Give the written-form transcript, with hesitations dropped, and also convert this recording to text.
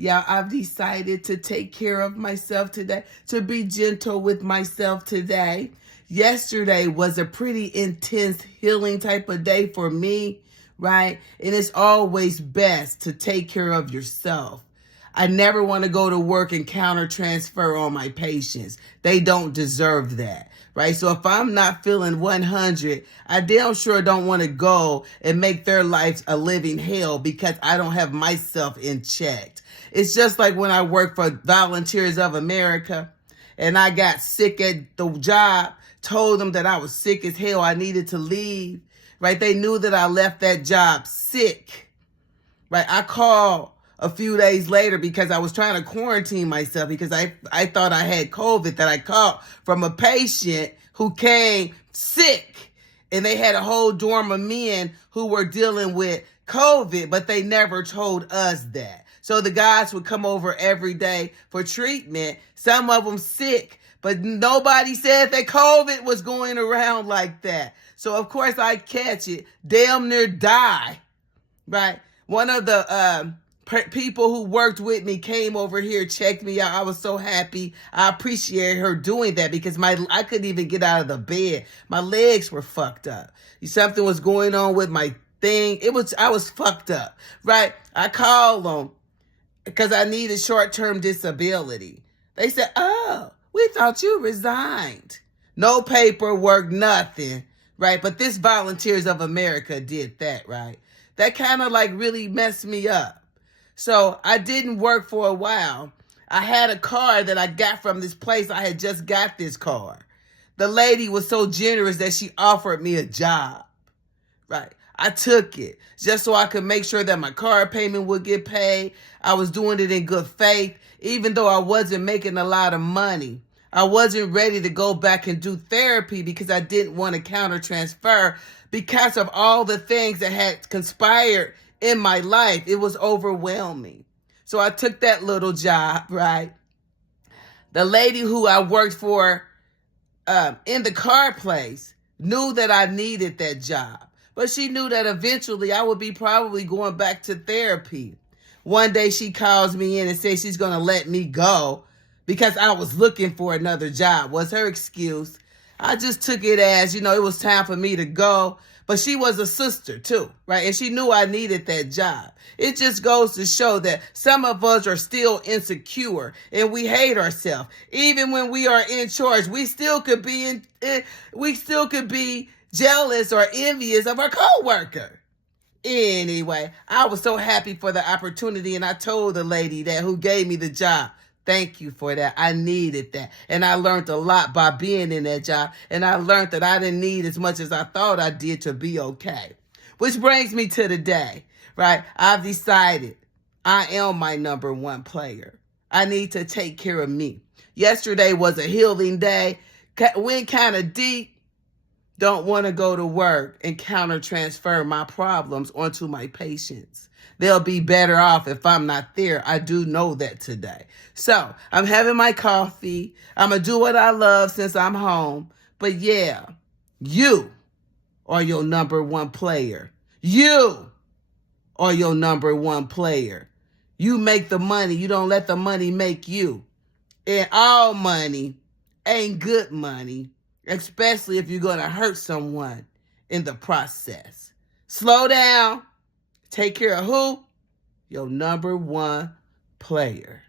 Yeah, I've decided to take care of myself today, to be gentle with myself today. Yesterday was a pretty intense healing type of day for me, right? And it's always best to take care of yourself. I never want to go to work and counter transfer on my patients. They don't deserve that, right? So if I'm not feeling 100, I damn sure don't want to go and make their lives a living hell because I don't have myself in check. It's just like when I worked for Volunteers of America and I got sick at the job, told them that I was sick as hell, I needed to leave, right? They knew that I left that job sick, right? I called a few days later because I was trying to quarantine myself because I thought I had COVID that I caught from a patient who came sick. And they had a whole dorm of men who were dealing with COVID, but they never told us that. So the guys would come over every day for treatment, some of them sick, but nobody said that COVID was going around like that. So of course I catch it, damn near die, right? One of the people who worked with me came over here, checked me out. I was so happy. I appreciate her doing that because I couldn't even get out of the bed. My legs were fucked up. Something was going on with my thing. I was fucked up, right? I called them because I needed short-term disability. They said, "Oh, we thought you resigned." No paperwork, nothing, right? But this Volunteers of America did that, right? That kind of like really messed me up. So I didn't work for a while. I had a car that I got from this place. I had just got this car. The lady was so generous that she offered me a job, right? I took it just so I could make sure that my car payment would get paid. I was doing it in good faith, even though I wasn't making a lot of money. I wasn't ready to go back and do therapy because I didn't want to counter transfer because of all the things that had conspired in my life. It was overwhelming. So I took that little job, right? The lady who I worked for in the car place knew that I needed that job. But she knew that eventually I would be probably going back to therapy. One day she calls me in and says she's going to let me go because I was looking for another job, was her excuse. I just took it as, it was time for me to go. But she was a sister too, right? And she knew I needed that job. It just goes to show that some of us are still insecure and we hate ourselves. Even when we are in charge, we still could be jealous or envious of our coworker. Anyway, I was so happy for the opportunity, and I told the lady that who gave me the job, thank you for that. I needed that. And I learned a lot by being in that job. And I learned that I didn't need as much as I thought I did to be okay. Which brings me to today, right? I've decided I am my number one player. I need to take care of me. Yesterday was a healing day. Went kind of deep. Don't want to go to work and counter transfer my problems onto my patients. They'll be better off if I'm not there. I do know that today. So I'm having my coffee. I'm going to do what I love since I'm home. But yeah, you are your number one player. You are your number one player. You make the money. You don't let the money make you. And all money ain't good money, especially if you're going to hurt someone in the process. Slow down. Take care of who? Your number one player.